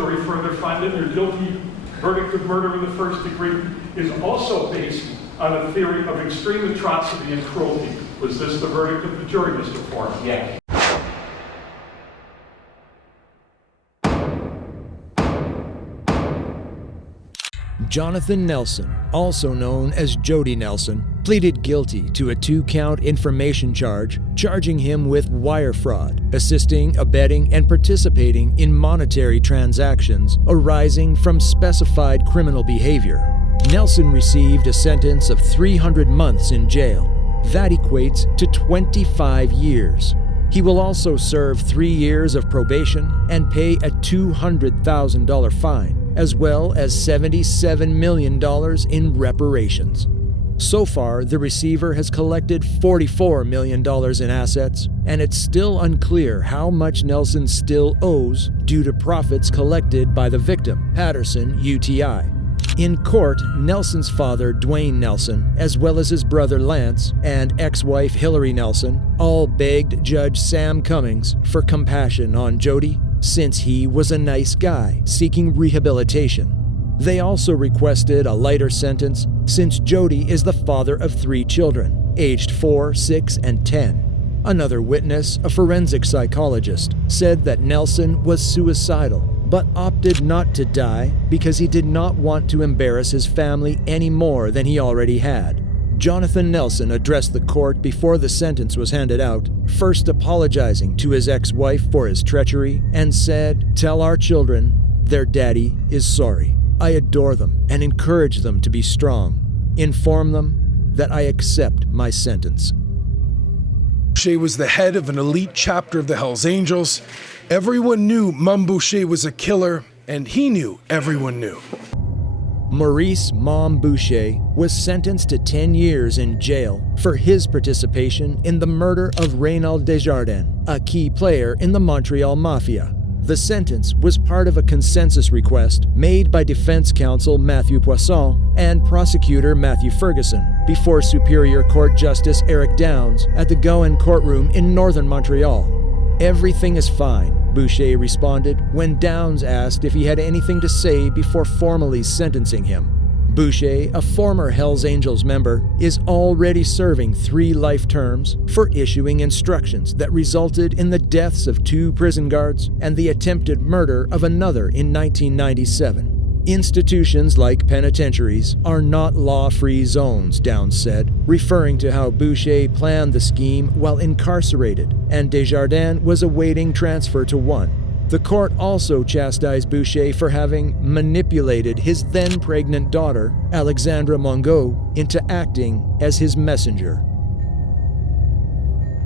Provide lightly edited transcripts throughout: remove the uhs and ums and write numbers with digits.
jury further found that their guilty verdict of murder in the first degree is also based on a theory of extreme atrocity and cruelty. Was this the verdict of the jury, Mr. Foreman? Yes. Jonathan Nelson, also known as Jody Nelson, pleaded guilty to a 2-count information charge, charging him with wire fraud, assisting, abetting, and participating in monetary transactions arising from specified criminal behavior. Nelson received a sentence of 300 months in jail. That equates to 25 years. He will also serve 3 years of probation and pay a $200,000 fine, as well as $77 million in reparations. So far, the receiver has collected $44 million in assets, and it's still unclear how much Nelson still owes due to profits collected by the victim, Patterson UTI. In court, Nelson's father, Dwayne Nelson, as well as his brother Lance and ex-wife Hillary Nelson, all begged Judge Sam Cummings for compassion on Jody, since he was a nice guy seeking rehabilitation. They also requested a lighter sentence since Jody is the father of 3 children, aged 4, 6, and 10. Another witness, a forensic psychologist, said that Nelson was suicidal, but opted not to die because he did not want to embarrass his family any more than he already had. Jonathan Nelson addressed the court before the sentence was handed out, first apologizing to his ex-wife for his treachery, and said, "Tell our children their daddy is sorry. I adore them and encourage them to be strong. Inform them that I accept my sentence." Boucher was the head of an elite chapter of the Hells Angels. Everyone knew Mom Boucher was a killer, and he knew everyone knew. Maurice Mom Boucher was sentenced to 10 years in jail for his participation in the murder of Reynald Desjardins, a key player in the Montreal Mafia. The sentence was part of a consensus request made by defense counsel Matthew Poisson and prosecutor Matthew Ferguson before Superior Court Justice Eric Downs at the Gowan Courtroom in northern Montreal. "Everything is fine," Boucher responded when Downs asked if he had anything to say before formally sentencing him. Boucher, a former Hells Angels member, is already serving 3 life terms for issuing instructions that resulted in the deaths of 2 prison guards and the attempted murder of another in 1997. Institutions like penitentiaries are not law-free zones, Downs said, referring to how Boucher planned the scheme while incarcerated, and Desjardins was awaiting transfer to one. The court also chastised Boucher for having manipulated his then-pregnant daughter, Alexandra Mongeau, into acting as his messenger.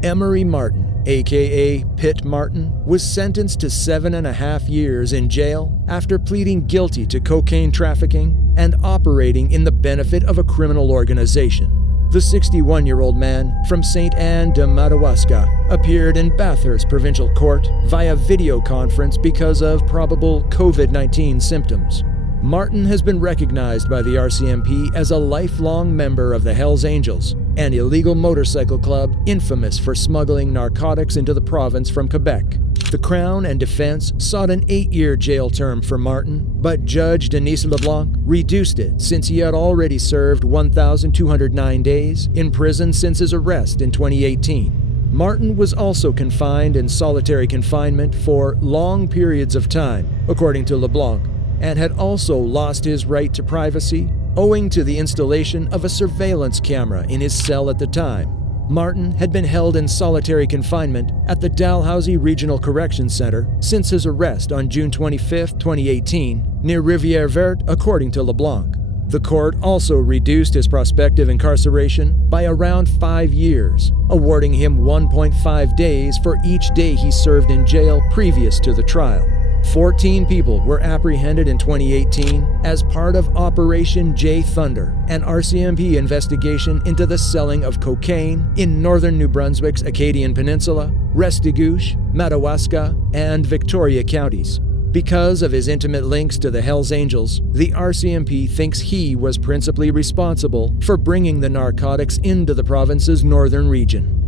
Emery Martin, aka Pitt Martin, was sentenced to 7.5 years in jail after pleading guilty to cocaine trafficking and operating in the benefit of a criminal organization. The 61-year-old man from St. Anne de Madawaska appeared in Bathurst Provincial Court via video conference because of probable COVID-19 symptoms. Martin has been recognized by the RCMP as a lifelong member of the Hells Angels, an illegal motorcycle club infamous for smuggling narcotics into the province from Quebec. The Crown and defense sought an 8-year jail term for Martin, but Judge Denise LeBlanc reduced it since he had already served 1,209 days in prison since his arrest in 2018. Martin was also confined in solitary confinement for long periods of time, according to LeBlanc, and had also lost his right to privacy owing to the installation of a surveillance camera in his cell at the time. Martin had been held in solitary confinement at the Dalhousie Regional Correction Center since his arrest on June 25, 2018, near Rivière Verte, according to LeBlanc. The court also reduced his prospective incarceration by around 5 years, awarding him 1.5 days for each day he served in jail previous to the trial. 14 people were apprehended in 2018 as part of Operation J Thunder, an RCMP investigation into the selling of cocaine in northern New Brunswick's Acadian Peninsula, Restigouche, Madawaska, and Victoria counties. Because of his intimate links to the Hells Angels, the RCMP thinks he was principally responsible for bringing the narcotics into the province's northern region.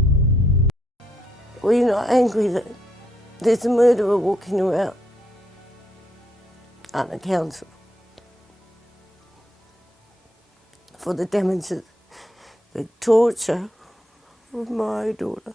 We're not angry that there's a murderer walking around. unaccountable for the damages, the torture of my daughter.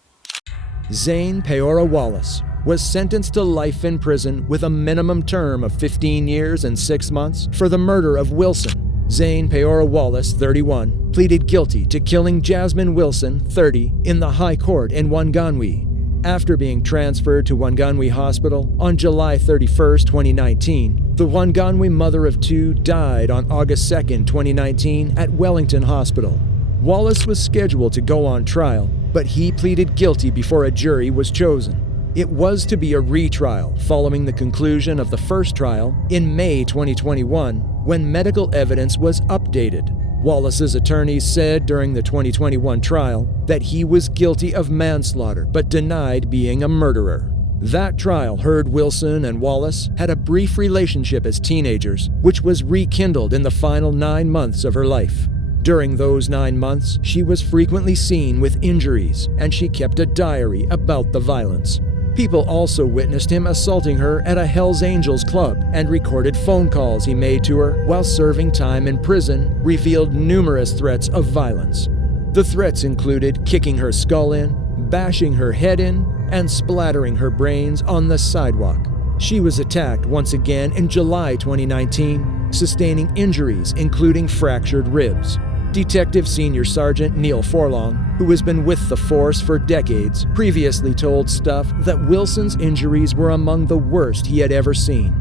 Zane Paora Wallace was sentenced to life in prison with a minimum term of 15 years and 6 months for the murder of Wilson. Zane Paora Wallace, 31, pleaded guilty to killing Jasmine Wilson, 30, in the High Court in Wanganui. After being transferred to Wanganui Hospital on July 31, 2019, the Wanganui mother of two died on August 2, 2019 at Wellington Hospital. Wallace was scheduled to go on trial, but he pleaded guilty before a jury was chosen. It was to be a retrial following the conclusion of the first trial in May 2021, when medical evidence was updated. Wallace's attorneys said during the 2021 trial that he was guilty of manslaughter but denied being a murderer. That trial heard Wilson and Wallace had a brief relationship as teenagers, which was rekindled in the final 9 months of her life. During those 9 months, she was frequently seen with injuries, and she kept a diary about the violence. People also witnessed him assaulting her at a Hells Angels club, and recorded phone calls he made to her while serving time in prison revealed numerous threats of violence. The threats included kicking her skull in, bashing her head in, and splattering her brains on the sidewalk. She was attacked once again in July 2019, sustaining injuries including fractured ribs. Detective Senior Sergeant Neil Forlong, who has been with the force for decades, previously told Stuff that Wilson's injuries were among the worst he had ever seen.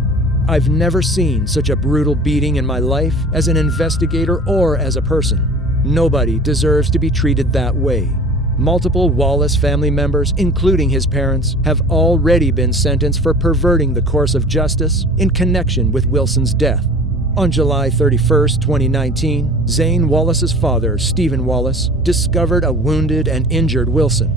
"I've never seen such a brutal beating in my life as an investigator or as a person. Nobody deserves to be treated that way." Multiple Wallace family members, including his parents, have already been sentenced for perverting the course of justice in connection with Wilson's death. On July 31, 2019, Zane Wallace's father, Stephen Wallace, discovered a wounded and injured Wilson.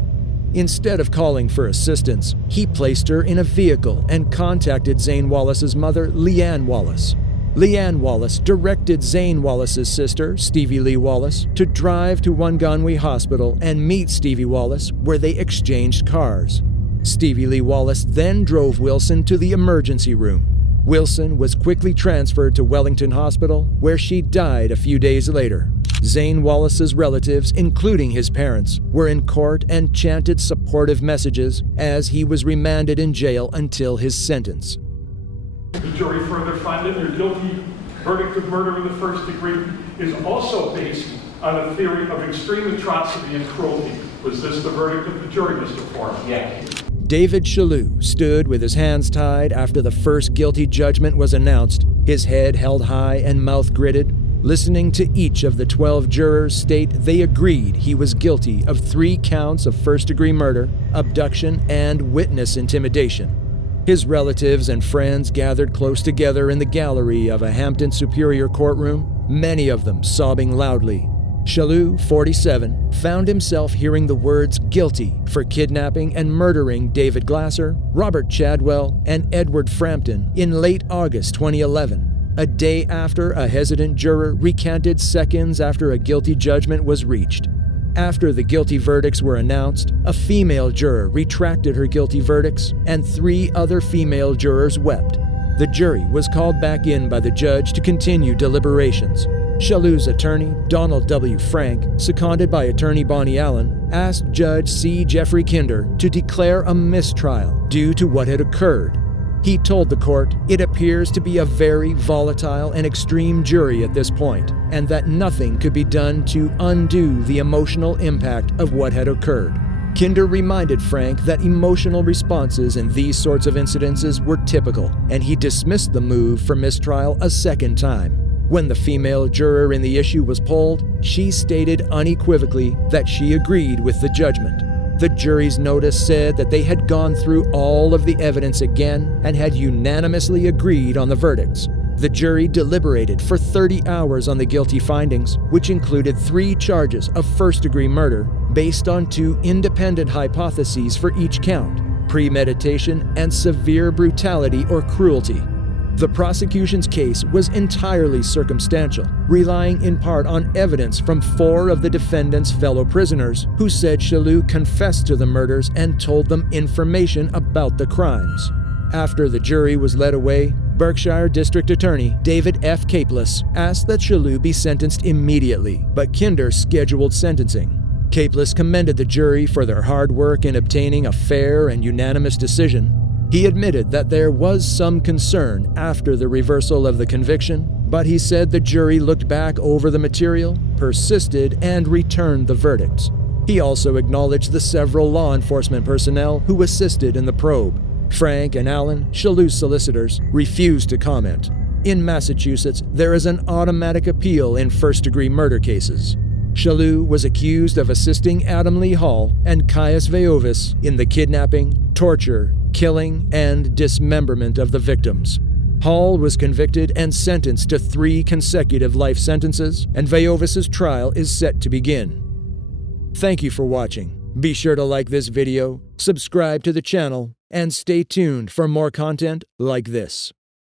Instead of calling for assistance, he placed her in a vehicle and contacted Zane Wallace's mother, Leanne Wallace. Leanne Wallace directed Zane Wallace's sister, Stevie Lee Wallace, to drive to Wanganui Hospital and meet Stevie Wallace, where they exchanged cars. Stevie Lee Wallace then drove Wilson to the emergency room. Wilson was quickly transferred to Wellington Hospital, where she died a few days later. Zane Wallace's relatives, including his parents, were in court and chanted supportive messages as he was remanded in jail until his sentence. The jury further found that their guilty verdict of murder in the first degree is also based on a theory of extreme atrocity and cruelty. Was this the verdict of the jury, Mr. Ford? Yes. David Chalue stood with his hands tied after the first guilty judgment was announced, his head held high and mouth gritted, listening to each of the 12 jurors state they agreed he was guilty of 3 counts of first-degree murder, abduction, and witness intimidation. His relatives and friends gathered close together in the gallery of a Hampton Superior courtroom, many of them sobbing loudly. Chalue, 47, found himself hearing the words guilty for kidnapping and murdering David Glasser, Robert Chadwell, and Edward Frampton in late August 2011, a day after a hesitant juror recanted seconds after a guilty judgment was reached. After the guilty verdicts were announced, a female juror retracted her guilty verdicts, and 3 other female jurors wept. The jury was called back in by the judge to continue deliberations. Chalue's attorney, Donald W. Frank, seconded by attorney Bonnie Allen, asked Judge C. Jeffrey Kinder to declare a mistrial due to what had occurred. He told the court it appears to be a very volatile and extreme jury at this point, and that nothing could be done to undo the emotional impact of what had occurred. Kinder reminded Frank that emotional responses in these sorts of incidences were typical, and he dismissed the move for mistrial a second time. When the female juror in the issue was polled, she stated unequivocally that she agreed with the judgment. The jury's notice said that they had gone through all of the evidence again and had unanimously agreed on the verdicts. The jury deliberated for 30 hours on the guilty findings, which included 3 charges of first-degree murder based on 2 independent hypotheses for each count: premeditation and severe brutality or cruelty. The prosecution's case was entirely circumstantial, relying in part on evidence from 4 of the defendant's fellow prisoners who said Chalue confessed to the murders and told them information about the crimes. After the jury was led away, Berkshire District Attorney David F. Capeless asked that Chalue be sentenced immediately, but Kinder scheduled sentencing. Capeless commended the jury for their hard work in obtaining a fair and unanimous decision. He admitted that there was some concern after the reversal of the conviction, but he said the jury looked back over the material, persisted, and returned the verdicts. He also acknowledged the several law enforcement personnel who assisted in the probe. Frank and Alan, Chalue's solicitors, refused to comment. In Massachusetts, there is an automatic appeal in first-degree murder cases. Chalue was accused of assisting Adam Lee Hall and Caius Veiovis in the kidnapping, torture, killing, and dismemberment of the victims. Hall was convicted and sentenced to 3 consecutive life sentences, and Veiovis' trial is set to begin. Thank you for watching. Be sure to like this video, subscribe to the channel, and stay tuned for more content like this.